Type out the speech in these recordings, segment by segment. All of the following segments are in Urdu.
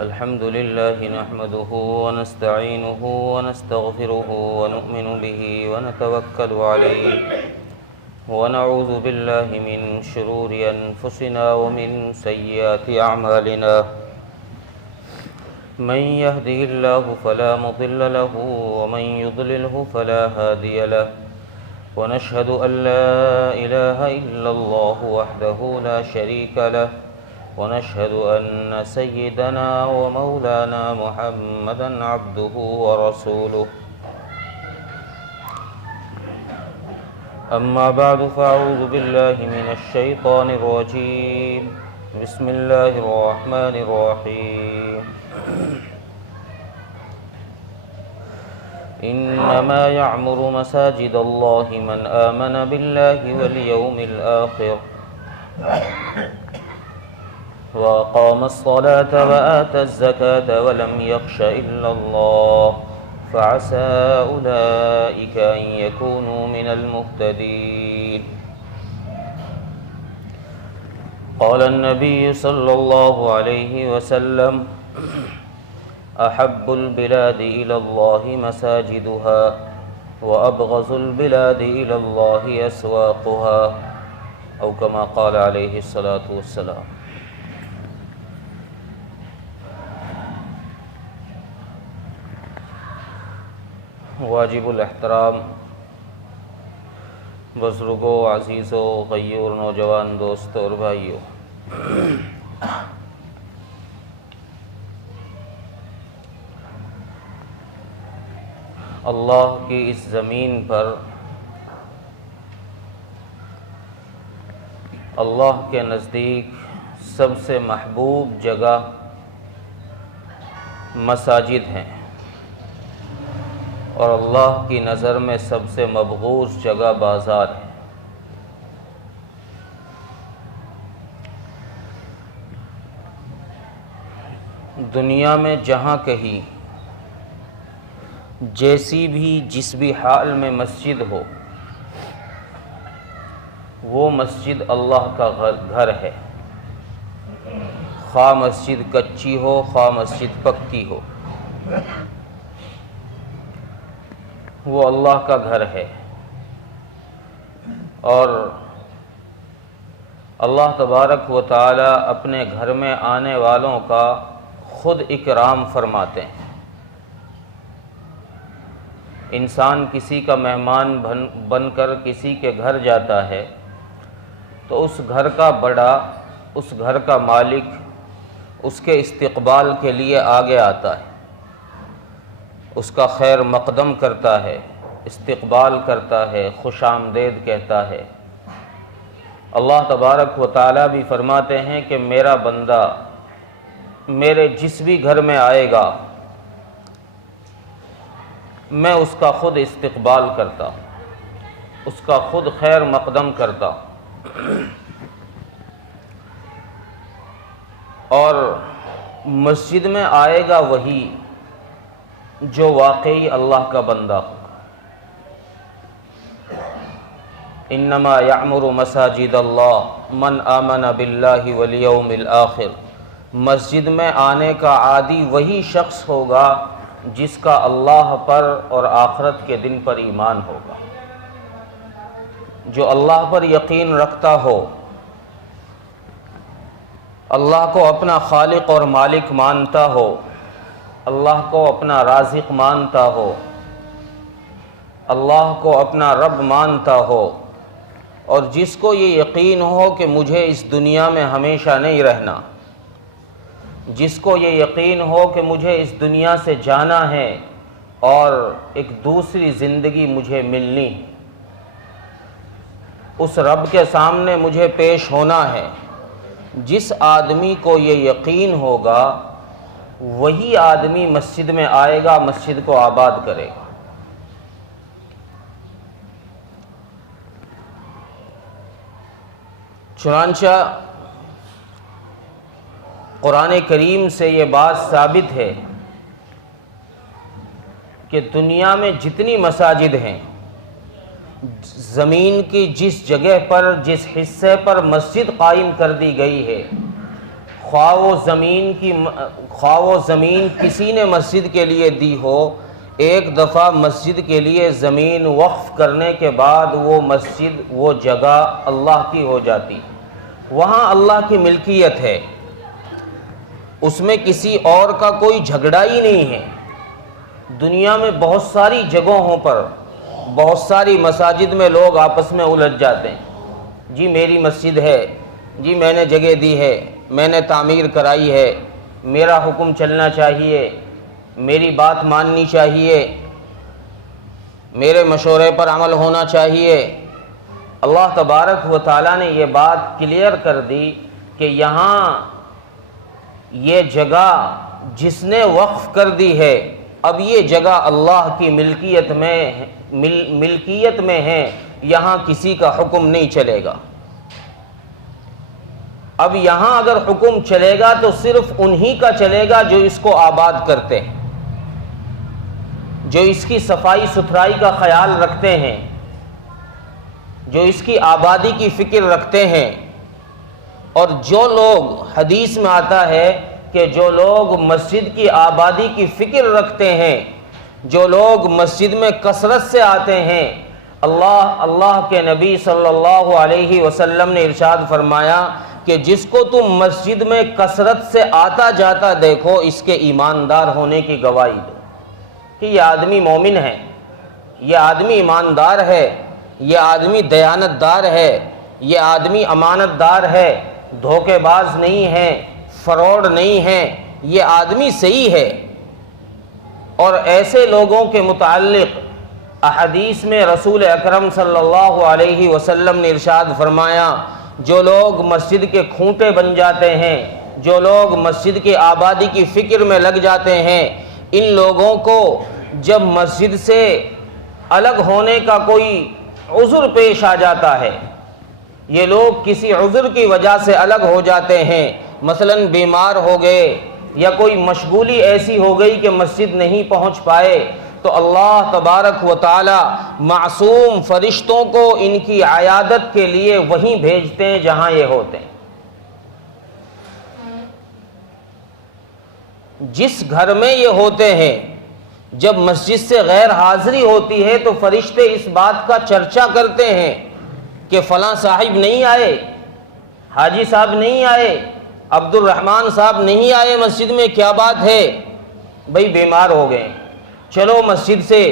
الحمد لله نحمده ونستعينه ونستغفره ونؤمن به ونتوكل عليه ونعوذ بالله من شرور أنفسنا ومن سيئات أعمالنا من يهده الله فلا مضل له ومن يضلله فلا هادي له ونشهد أن لا إله إلا الله وحده لا شريك له ونشهد أن سيدنا ومولانا محمدًا عبده ورسوله أما بعد فأعوذ بالله من الشيطان الرجيم بسم الله الرحمن الرحيم إنما يعمر مساجد الله من آمن بالله واليوم الآخر وأقام الصلاة وآتى الزكاة ولم يخش إلا الله فعسى أولئك أن يكونوا من المهتدين قال النبي صلى الله عليه وسلم أحب البلاد إلى الله مساجدها وأبغض البلاد إلى الله أسواقها أو كما قال عليه الصلاة والسلام۔ واجب الاحترام بزرگوں، عزیزوں، غیور نوجوان دوستوں اور بھائیوں، اللہ کی اس زمین پر اللہ کے نزدیک سب سے محبوب جگہ مساجد ہیں، اور اللہ کی نظر میں سب سے مبغوض جگہ بازار ہے۔ دنیا میں جہاں کہیں جیسی بھی جس بھی حال میں مسجد ہو، وہ مسجد اللہ کا گھر ہے، خواہ مسجد کچی ہو خواہ مسجد پکی ہو، وہ اللہ کا گھر ہے۔ اور اللہ تبارک و تعالی اپنے گھر میں آنے والوں کا خود اکرام فرماتے ہیں۔ انسان کسی کا مہمان بن کر کسی کے گھر جاتا ہے تو اس گھر کا بڑا، اس گھر کا مالک اس کے استقبال کے لیے آگے آتا ہے، اس کا خیر مقدم کرتا ہے، استقبال کرتا ہے، خوش آمدید کہتا ہے۔ اللہ تبارک و تعالی بھی فرماتے ہیں کہ میرا بندہ میرے جس بھی گھر میں آئے گا میں اس کا خود استقبال کرتا ہوں، اس کا خود خیر مقدم کرتا ہوں، اور مسجد میں آئے گا وہی جو واقعی اللہ کا بندہ ہو۔ انما یعمر مساجد اللہ من آمن باللہ والیوم الآخر، مسجد میں آنے کا عادی وہی شخص ہوگا جس کا اللہ پر اور آخرت کے دن پر ایمان ہوگا، جو اللہ پر یقین رکھتا ہو، اللہ کو اپنا خالق اور مالک مانتا ہو، اللہ کو اپنا رازق مانتا ہو، اللہ کو اپنا رب مانتا ہو، اور جس کو یہ یقین ہو کہ مجھے اس دنیا میں ہمیشہ نہیں رہنا، جس کو یہ یقین ہو کہ مجھے اس دنیا سے جانا ہے اور ایک دوسری زندگی مجھے ملنی، اس رب کے سامنے مجھے پیش ہونا ہے، جس آدمی کو یہ یقین ہوگا وہی آدمی مسجد میں آئے گا، مسجد کو آباد کرے گا۔ چنانچہ قرآن کریم سے یہ بات ثابت ہے کہ دنیا میں جتنی مساجد ہیں، زمین کی جس جگہ پر جس حصے پر مسجد قائم کر دی گئی ہے، خواہ و زمین کسی نے مسجد کے لیے دی ہو، ایک دفعہ مسجد کے لیے زمین وقف کرنے کے بعد وہ مسجد، وہ جگہ اللہ کی ہو جاتی، وہاں اللہ کی ملکیت ہے، اس میں کسی اور کا کوئی جھگڑا ہی نہیں ہے۔ دنیا میں بہت ساری جگہوں پر، بہت ساری مساجد میں لوگ آپس میں الجھ جاتے ہیں، جی میری مسجد ہے، جی میں نے جگہ دی ہے، میں نے تعمیر کرائی ہے، میرا حکم چلنا چاہیے، میری بات ماننی چاہیے، میرے مشورے پر عمل ہونا چاہیے۔ اللہ تبارک و تعالیٰ نے یہ بات کلیئر کر دی کہ یہاں یہ جگہ جس نے وقف کر دی ہے، اب یہ جگہ اللہ کی ملکیت میں ہے، یہاں کسی کا حکم نہیں چلے گا۔ اب یہاں اگر حکم چلے گا تو صرف انہی کا چلے گا جو اس کو آباد کرتے ہیں، جو اس کی صفائی ستھرائی کا خیال رکھتے ہیں، جو اس کی آبادی کی فکر رکھتے ہیں۔ اور جو لوگ، حدیث میں آتا ہے کہ جو لوگ مسجد کی آبادی کی فکر رکھتے ہیں، جو لوگ مسجد میں کثرت سے آتے ہیں، اللہ کے نبی صلی اللہ علیہ وسلم نے ارشاد فرمایا کہ جس کو تم مسجد میں کثرت سے آتا جاتا دیکھو، اس کے ایماندار ہونے کی گواہی دو کہ یہ آدمی مومن ہے، یہ آدمی ایماندار ہے، یہ آدمی دیانت دار ہے، یہ آدمی امانت دار ہے، دھوکے باز نہیں ہے، فراڈ نہیں ہے، یہ آدمی صحیح ہے۔ اور ایسے لوگوں کے متعلق احادیث میں رسول اکرم صلی اللہ علیہ وسلم نے ارشاد فرمایا، جو لوگ مسجد کے کھونٹے بن جاتے ہیں، جو لوگ مسجد کی آبادی کی فکر میں لگ جاتے ہیں، ان لوگوں کو جب مسجد سے الگ ہونے کا کوئی عذر پیش آ جاتا ہے، یہ لوگ کسی عذر کی وجہ سے الگ ہو جاتے ہیں، مثلا بیمار ہو گئے یا کوئی مشغولی ایسی ہو گئی کہ مسجد نہیں پہنچ پائے، تو اللہ تبارک و تعالی معصوم فرشتوں کو ان کی عیادت کے لیے وہیں بھیجتے ہیں جہاں یہ ہوتے ہیں۔ جس گھر میں یہ ہوتے ہیں، جب مسجد سے غیر حاضری ہوتی ہے تو فرشتے اس بات کا چرچا کرتے ہیں کہ فلاں صاحب نہیں آئے، حاجی صاحب نہیں آئے، عبد الرحمن صاحب نہیں آئے مسجد میں، کیا بات ہے؟ بھئی بیمار ہو گئے، چلو مسجد سے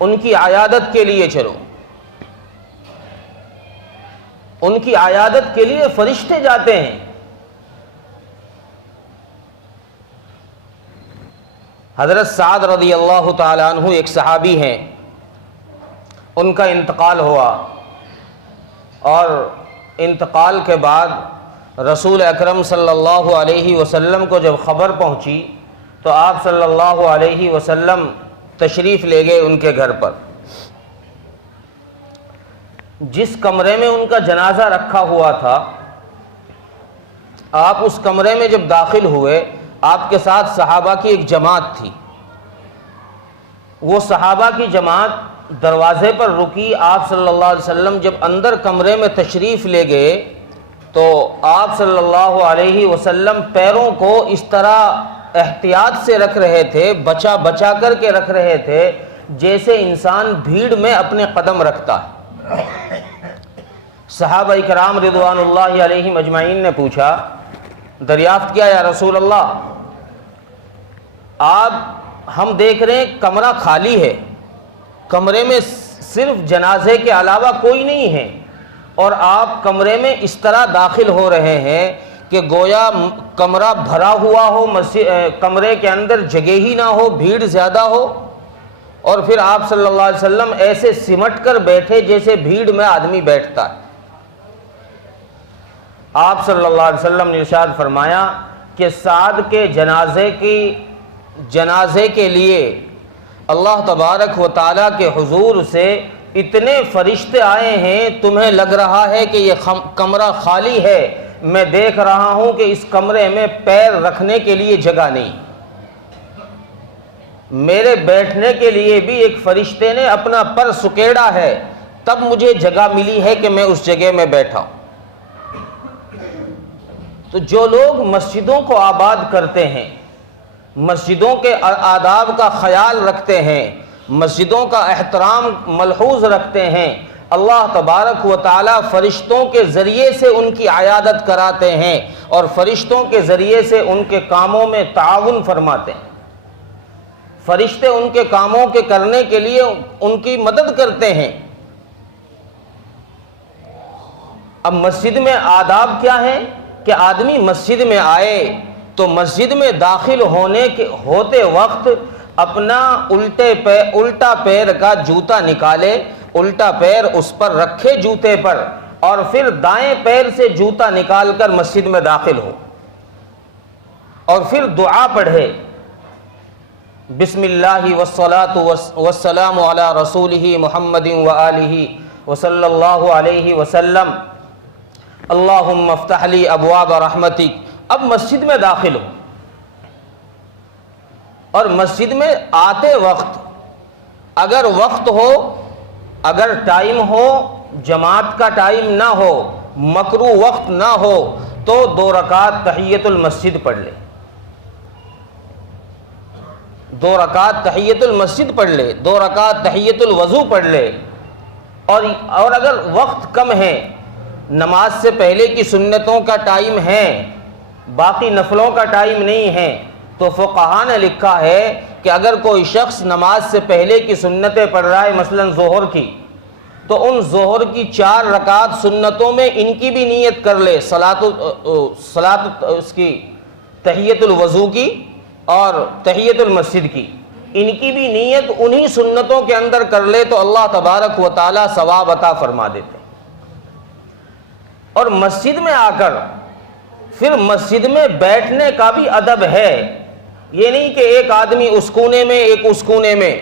ان کی عیادت کے لیے چلو۔ ان کی عیادت کے لیے فرشتے جاتے ہیں۔ حضرت سعد رضی اللہ تعالی عنہ ایک صحابی ہیں، ان کا انتقال ہوا، اور انتقال کے بعد رسول اکرم صلی اللہ علیہ وسلم کو جب خبر پہنچی تو آپ صلی اللہ علیہ وسلم تشریف لے گئے ان کے گھر پر۔ جس کمرے میں ان کا جنازہ رکھا ہوا تھا، آپ اس کمرے میں جب داخل ہوئے، آپ کے ساتھ صحابہ کی ایک جماعت تھی۔ وہ صحابہ کی جماعت دروازے پر رکی، آپ صلی اللہ علیہ وسلم جب اندر کمرے میں تشریف لے گئے تو آپ صلی اللہ علیہ وسلم پیروں کو اس طرح احتیاط سے رکھ رہے تھے، بچا بچا کر کے رکھ رہے تھے جیسے انسان بھیڑ میں اپنے قدم رکھتا ہے۔ صحابہ کرام رضوان اللہ علیہم اجمعین نے پوچھا، دریافت کیا یا رسول اللہ، ہم دیکھ رہے ہیں کمرہ خالی ہے، کمرے میں صرف جنازے کے علاوہ کوئی نہیں ہے، اور آپ کمرے میں اس طرح داخل ہو رہے ہیں کہ گویا کمرہ بھرا ہوا ہو، کمرے کے اندر جگہ ہی نہ ہو، بھیڑ زیادہ ہو، اور پھر آپ صلی اللہ علیہ وسلم ایسے سمٹ کر بیٹھے جیسے بھیڑ میں آدمی بیٹھتا ہے۔ آپ صلی اللہ علیہ وسلم نے ارشاد فرمایا کہ سعد کے جنازے کے لیے اللہ تبارک و تعالیٰ کے حضور سے اتنے فرشتے آئے ہیں، تمہیں لگ رہا ہے کہ یہ کمرہ خالی ہے، میں دیکھ رہا ہوں کہ اس کمرے میں پیر رکھنے کے لیے جگہ نہیں، میرے بیٹھنے کے لیے بھی ایک فرشتے نے اپنا پر سکیڑا ہے، تب مجھے جگہ ملی ہے کہ میں اس جگہ میں بیٹھا ہوں۔ تو جو لوگ مسجدوں کو آباد کرتے ہیں، مسجدوں کے آداب کا خیال رکھتے ہیں، مسجدوں کا احترام ملحوظ رکھتے ہیں، اللہ تبارک و تعالی فرشتوں کے ذریعے سے ان کی عیادت کراتے ہیں اور فرشتوں کے ذریعے سے ان کے کاموں میں تعاون فرماتے ہیں۔ فرشتے ان کے کاموں کے کرنے کے لیے ان کی مدد کرتے ہیں۔ اب مسجد میں آداب کیا ہے کہ آدمی مسجد میں آئے تو مسجد میں داخل ہوتے وقت اپنا الٹا پیر کا جوتا نکالے، الٹا پیر اس پر رکھے جوتے پر، اور پھر دائیں پیر سے جوتا نکال کر مسجد میں داخل ہو، اور پھر دعا پڑھے، بسم اللہ والصلاۃ والسلام علی رسولہ محمد وآلہ وصلی اللہ علیہ وسلم، اللہم افتح لی ابواب رحمتک۔ اب مسجد میں داخل ہو، اور مسجد میں آتے وقت اگر وقت ہو، اگر ٹائم ہو، جماعت کا ٹائم نہ ہو، مکروہ وقت نہ ہو، تو 2 رکعت تحیۃ المسجد پڑھ لے، 2 رکعت تحیۃ المسجد پڑھ لے، 2 رکعت تحیۃ الوضو پڑھ لے۔ اور اگر وقت کم ہے، نماز سے پہلے کی سنتوں کا ٹائم ہے، باقی نفلوں کا ٹائم نہیں ہے، تو فقہاء نے لکھا ہے کہ اگر کوئی شخص نماز سے پہلے کی سنتیں پڑھ رہا ہے، مثلا ظہر کی، تو ان ظہر کی 4 رکعت سنتوں میں ان کی بھی نیت کر لے، صلاۃ اس کی تحیۃ الوضو کی اور تحیۃ المسجد کی، ان کی بھی نیت انہی سنتوں کے اندر کر لے تو اللہ تبارک و تعالی ثواب عطا فرما دیتے ہیں۔ اور مسجد میں آ کر پھر مسجد میں بیٹھنے کا بھی ادب ہے، یہ نہیں کہ ایک آدمی اس کونے میں ایک اس کونے میں،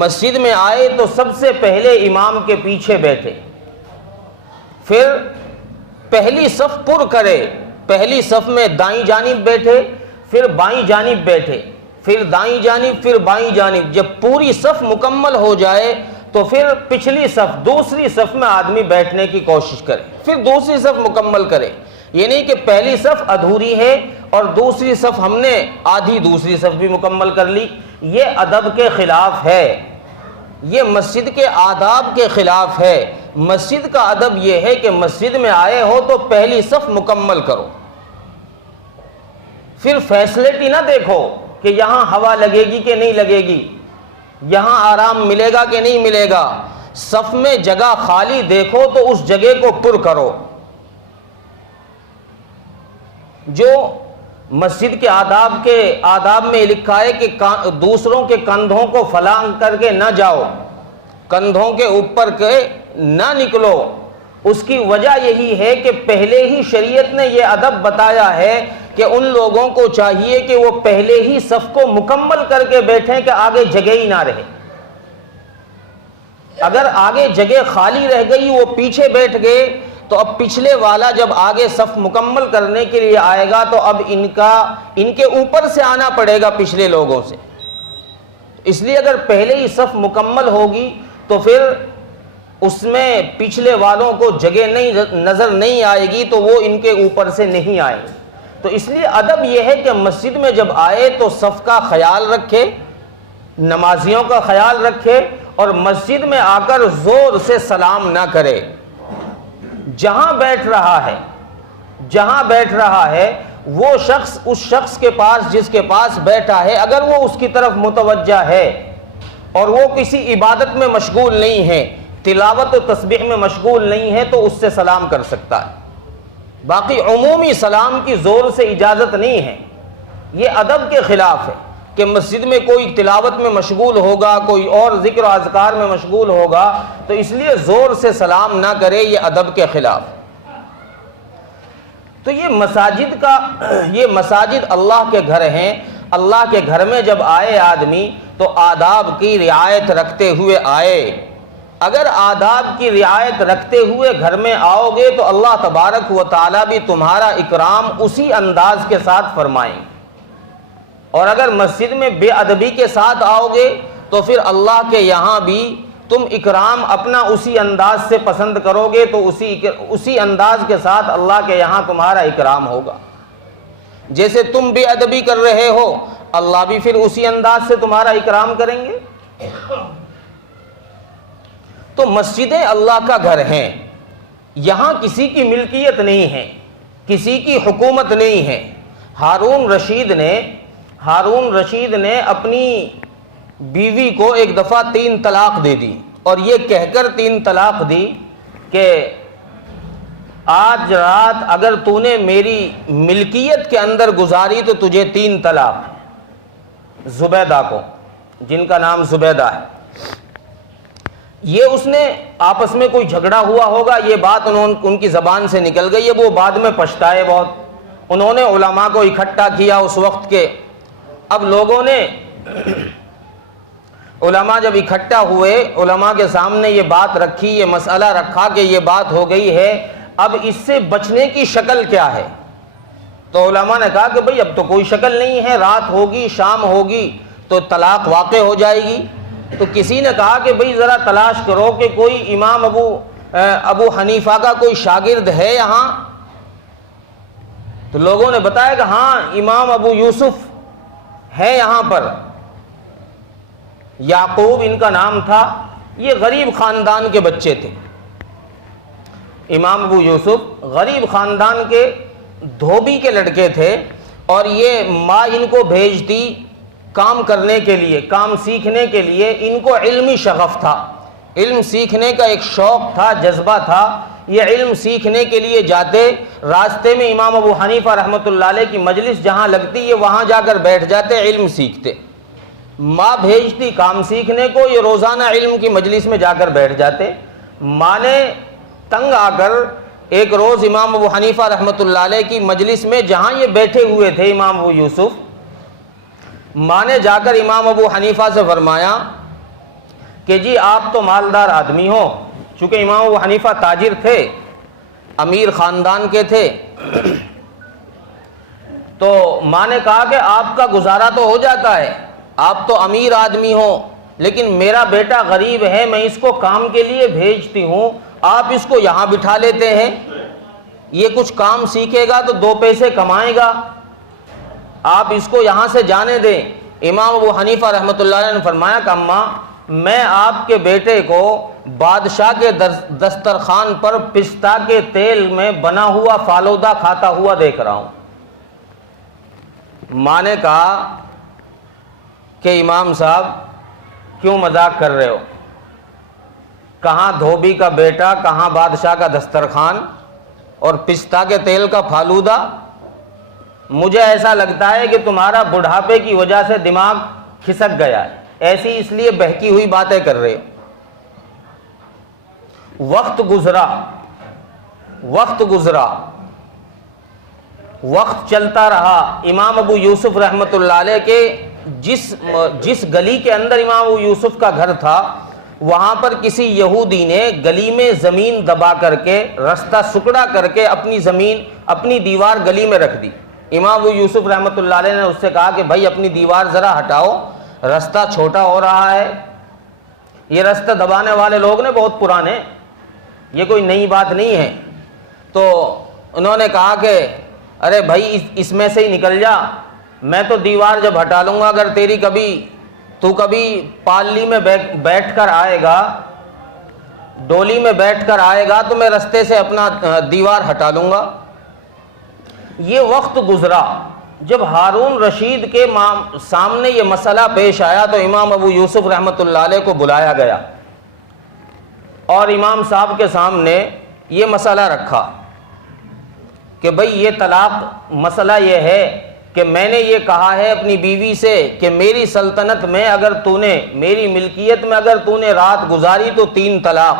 مسجد میں آئے تو سب سے پہلے امام کے پیچھے بیٹھے، پھر پہلی صف پر کرے، پہلی صف میں دائیں جانب بیٹھے، پھر بائیں جانب بیٹھے، پھر دائیں جانب، پھر بائیں جانب۔ جب پوری صف مکمل ہو جائے تو پھر پچھلی صف، دوسری صف میں آدمی بیٹھنے کی کوشش کرے، پھر دوسری صف مکمل کرے۔ یہ نہیں کہ پہلی صف ادھوری ہے اور دوسری صف ہم نے آدھی دوسری صف بھی مکمل کر لی، یہ ادب کے خلاف ہے، یہ مسجد کے آداب کے خلاف ہے۔ مسجد کا ادب یہ ہے کہ مسجد میں آئے ہو تو پہلی صف مکمل کرو، پھر فیسلٹی نہ دیکھو کہ یہاں ہوا لگے گی کہ نہیں لگے گی، یہاں آرام ملے گا کہ نہیں ملے گا۔ صف میں جگہ خالی دیکھو تو اس جگہ کو پر کرو۔ جو مسجد کے آداب میں لکھا ہے کہ دوسروں کے کندھوں کو فلانگ کر کے نہ جاؤ، کندھوں کے اوپر کے نہ نکلو، اس کی وجہ یہی ہے کہ پہلے ہی شریعت نے یہ ادب بتایا ہے کہ ان لوگوں کو چاہیے کہ وہ پہلے ہی صف کو مکمل کر کے بیٹھیں کہ آگے جگہ ہی نہ رہے۔ اگر آگے جگہ خالی رہ گئی، وہ پیچھے بیٹھ گئے، تو اب پچھلے والا جب آگے صف مکمل کرنے کے لیے آئے گا تو اب ان کے اوپر سے آنا پڑے گا پچھلے لوگوں سے۔ اس لیے اگر پہلے ہی صف مکمل ہوگی تو پھر اس میں پچھلے والوں کو جگہ نظر نہیں آئے گی، تو وہ ان کے اوپر سے نہیں آئے۔ تو اس لیے ادب یہ ہے کہ مسجد میں جب آئے تو صف کا خیال رکھے، نمازیوں کا خیال رکھے، اور مسجد میں آ کر زور سے سلام نہ کرے۔ جہاں بیٹھ رہا ہے وہ شخص اس شخص کے پاس جس کے پاس بیٹھا ہے، اگر وہ اس کی طرف متوجہ ہے اور وہ کسی عبادت میں مشغول نہیں ہے، تلاوت و تسبیح میں مشغول نہیں ہے، تو اس سے سلام کر سکتا ہے۔ باقی عمومی سلام کی زور سے اجازت نہیں ہے، یہ ادب کے خلاف ہے کہ مسجد میں کوئی تلاوت میں مشغول ہوگا، کوئی اور ذکر و اذکار میں مشغول ہوگا تو اس لیے زور سے سلام نہ کرے، یہ ادب کے خلاف۔ تو یہ مساجد اللہ کے گھر ہیں۔ اللہ کے گھر میں جب آئے آدمی تو آداب کی رعایت رکھتے ہوئے آئے۔ اگر آداب کی رعایت رکھتے ہوئے گھر میں آؤ گے تو اللہ تبارک و تعالیٰ بھی تمہارا اکرام اسی انداز کے ساتھ فرمائیں گے، اور اگر مسجد میں بے ادبی کے ساتھ آؤ گے تو پھر اللہ کے یہاں بھی تم اکرام اپنا اسی انداز سے پسند کرو گے، تو اسی انداز کے ساتھ اللہ کے یہاں تمہارا اکرام ہوگا۔ جیسے تم بے ادبی کر رہے ہو اللہ بھی پھر اسی انداز سے تمہارا اکرام کریں گے۔ تو مسجدیں اللہ کا گھر ہیں، یہاں کسی کی ملکیت نہیں ہے، کسی کی حکومت نہیں ہے۔ ہارون رشید نے اپنی بیوی کو ایک دفعہ 3 طلاق دے دی، اور یہ کہہ کر 3 طلاق دی کہ آج رات اگر تو نے میری ملکیت کے اندر گزاری تو تجھے 3 طلاق۔ زبیدہ کو، جن کا نام زبیدہ ہے، یہ اس نے آپس میں کوئی جھگڑا ہوا ہوگا، یہ بات ان کی زبان سے نکل گئی ہے، وہ بعد میں پچھتائے بہت۔ انہوں نے علماء کو اکٹھا کیا اس وقت کے، اب لوگوں نے علماء جب اکٹھا ہوئے، علماء کے سامنے یہ بات رکھی، یہ مسئلہ رکھا کہ یہ بات ہو گئی ہے، اب اس سے بچنے کی شکل کیا ہے؟ تو علماء نے کہا کہ بھئی اب تو کوئی شکل نہیں ہے، رات ہوگی، شام ہوگی تو طلاق واقع ہو جائے گی۔ تو کسی نے کہا کہ بھئی ذرا تلاش کرو کہ کوئی امام ابو حنیفہ کا کوئی شاگرد ہے یہاں۔ تو لوگوں نے بتایا کہ ہاں امام ابو یوسف ہے یہاں پر، یعقوب ان کا نام تھا، یہ غریب خاندان کے بچے تھے۔ امام ابو یوسف غریب خاندان کے دھوبی کے لڑکے تھے، اور یہ ماں ان کو بھیجتی کام کرنے کے لیے، کام سیکھنے کے لیے۔ ان کو علمی شغف تھا، علم سیکھنے کا ایک شوق تھا، جذبہ تھا، یہ علم سیکھنے کے لیے جاتے، راستے میں امام ابو حنیفہ رحمۃ اللہ علیہ کی مجلس جہاں لگتی یہ وہاں جا کر بیٹھ جاتے، علم سیکھتے۔ ماں بھیجتی کام سیکھنے کو، یہ روزانہ علم کی مجلس میں جا کر بیٹھ جاتے۔ ماں نے تنگ آ کر ایک روز امام ابو حنیفہ رحمۃ اللہ علیہ کی مجلس میں جہاں یہ بیٹھے ہوئے تھے امام ابو یوسف، ماں نے جا کر امام ابو حنیفہ سے فرمایا کہ جی آپ تو مالدار آدمی ہو، چونکہ امام ابو حنیفہ تاجر تھے، امیر خاندان کے تھے، تو ماں نے کہا کہ آپ کا گزارا تو ہو جاتا ہے، آپ تو امیر آدمی ہو، لیکن میرا بیٹا غریب ہے، میں اس کو کام کے لیے بھیجتی ہوں، آپ اس کو یہاں بٹھا لیتے ہیں، یہ کچھ کام سیکھے گا تو 2 پیسے کمائے گا، آپ اس کو یہاں سے جانے دیں۔ امام ابو حنیفہ رحمۃ اللہ علیہ نے فرمایا کہ اماں میں آپ کے بیٹے کو بادشاہ کے دسترخوان پر پستہ کے تیل میں بنا ہوا فالودہ کھاتا ہوا دیکھ رہا ہوں۔ ماں نے کہا کہ امام صاحب کیوں مذاق کر رہے ہو؟ کہاں دھوبی کا بیٹا، کہاں بادشاہ کا دسترخوان اور پستہ کے تیل کا فالودہ؟ مجھے ایسا لگتا ہے کہ تمہارا بڑھاپے کی وجہ سے دماغ کھسک گیا ہے، ایسی اس لیے بہکی ہوئی باتیں کر رہے ہو۔ وقت گزرا، وقت چلتا رہا۔ امام ابو یوسف رحمۃ اللہ علیہ کے جس گلی کے اندر امام ابو یوسف کا گھر تھا، وہاں پر کسی یہودی نے گلی میں زمین دبا کر کے، رستہ سکڑا کر کے اپنی دیوار گلی میں رکھ دی۔ امام ابو یوسف رحمۃ اللہ علیہ نے اس سے کہا کہ بھائی اپنی دیوار ذرا ہٹاؤ، رستہ چھوٹا ہو رہا ہے۔ یہ رستہ دبانے والے لوگ نے بہت پرانے، یہ کوئی نئی بات نہیں ہے۔ تو انہوں نے کہا کہ ارے بھائی اس میں سے ہی نکل جا، میں تو دیوار جب ہٹا لوں گا، اگر تو کبھی پاللی میں بیٹھ کر آئے گا، ڈولی میں بیٹھ کر آئے گا تو میں رستے سے اپنا دیوار ہٹا لوں گا۔ یہ وقت گزرا، جب ہارون رشید کے سامنے یہ مسئلہ پیش آیا تو امام ابو یوسف رحمۃ اللہ علیہ کو بلایا گیا، اور امام صاحب کے سامنے یہ مسئلہ رکھا کہ بھئی یہ طلاق مسئلہ یہ ہے کہ میں نے یہ کہا ہے اپنی بیوی سے کہ میری سلطنت میں اگر تو نے، میری ملکیت میں اگر تو نے رات گزاری تو 3 طلاق،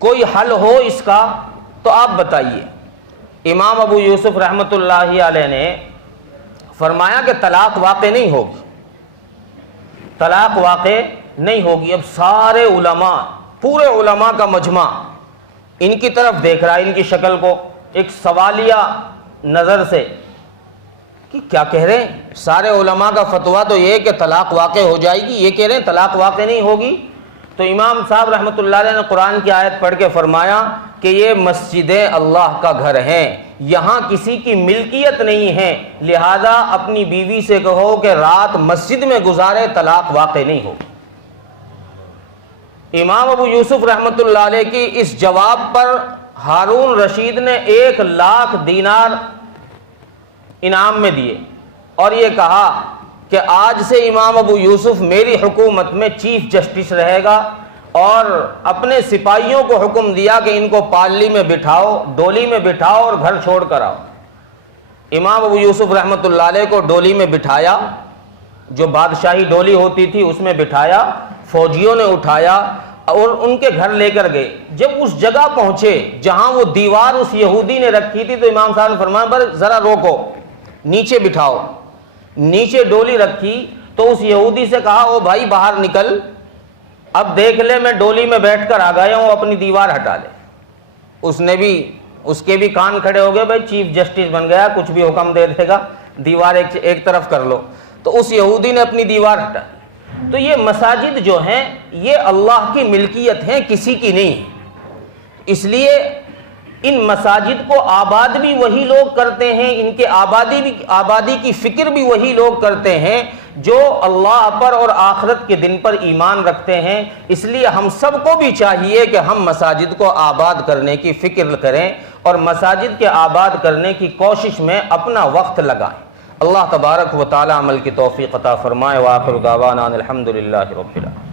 کوئی حل ہو اس کا تو آپ بتائیے۔ امام ابو یوسف رحمۃ اللہ علیہ نے فرمایا کہ طلاق واقع نہیں ہوگی، طلاق واقع نہیں ہوگی۔ اب سارے علماء، پورے علماء کا مجمع ان کی طرف دیکھ رہا ہے، ان کی شکل کو ایک سوالیہ نظر سے کہ کیا کہہ رہے ہیں۔ سارے علماء کا فتویٰ تو یہ ہے کہ طلاق واقع ہو جائے گی، یہ کہہ رہے ہیں طلاق واقع نہیں ہوگی۔ تو امام صاحب رحمۃ اللہ علیہ نے قرآن کی آیت پڑھ کے فرمایا کہ یہ مسجدیں اللہ کا گھر ہیں، یہاں کسی کی ملکیت نہیں ہے، لہذا اپنی بیوی سے کہو کہ رات مسجد میں گزارے، طلاق واقع نہیں ہو۔ امام ابو یوسف رحمۃ اللہ علیہ کی اس جواب پر ہارون رشید نے 1,00,000 دینار انعام میں دیے اور یہ کہا کہ آج سے امام ابو یوسف میری حکومت میں چیف جسٹس رہے گا، اور اپنے سپاہیوں کو حکم دیا کہ ان کو پاللی میں بٹھاؤ، ڈولی میں بٹھاؤ اور گھر چھوڑ کر آؤ۔ امام ابو یوسف رحمۃ اللہ علیہ کو ڈولی میں بٹھایا، جو بادشاہی ڈولی ہوتی تھی اس میں بٹھایا، فوجیوں نے اٹھایا اور ان کے گھر لے کر گئے۔ جب اس جگہ پہنچے جہاں وہ دیوار اس یہودی نے رکھی تھی تو امام صاحب نے فرمایا پر ذرا روکو، نیچے بٹھاؤ۔ نیچے ڈولی رکھی تو اس یہودی سے کہا او بھائی باہر نکل، اب دیکھ لے میں ڈولی میں بیٹھ کر آ گیا ہوں، اپنی دیوار ہٹا لے۔ اس نے بھی، اس کے بھی کان کھڑے ہو گئے، بھائی چیف جسٹس بن گیا، کچھ بھی حکم دے دے گا، دیوار ایک طرف کر لو۔ تو اس یہودی نے اپنی دیوار ہٹا۔ تو یہ مساجد جو ہیں یہ اللہ کی ملکیت ہیں، کسی کی نہیں۔ اس لیے ان مساجد کو آباد بھی وہی لوگ کرتے ہیں، ان کے آبادی کی فکر بھی وہی لوگ کرتے ہیں جو اللہ پر اور آخرت کے دن پر ایمان رکھتے ہیں۔ اس لیے ہم سب کو بھی چاہیے کہ ہم مساجد کو آباد کرنے کی فکر کریں اور مساجد کے آباد کرنے کی کوشش میں اپنا وقت لگائیں۔ اللہ تبارک و تعالی عمل کی توفیق عطا فرمائے۔ وآخر دعوانا الحمدللہ رب العالمین۔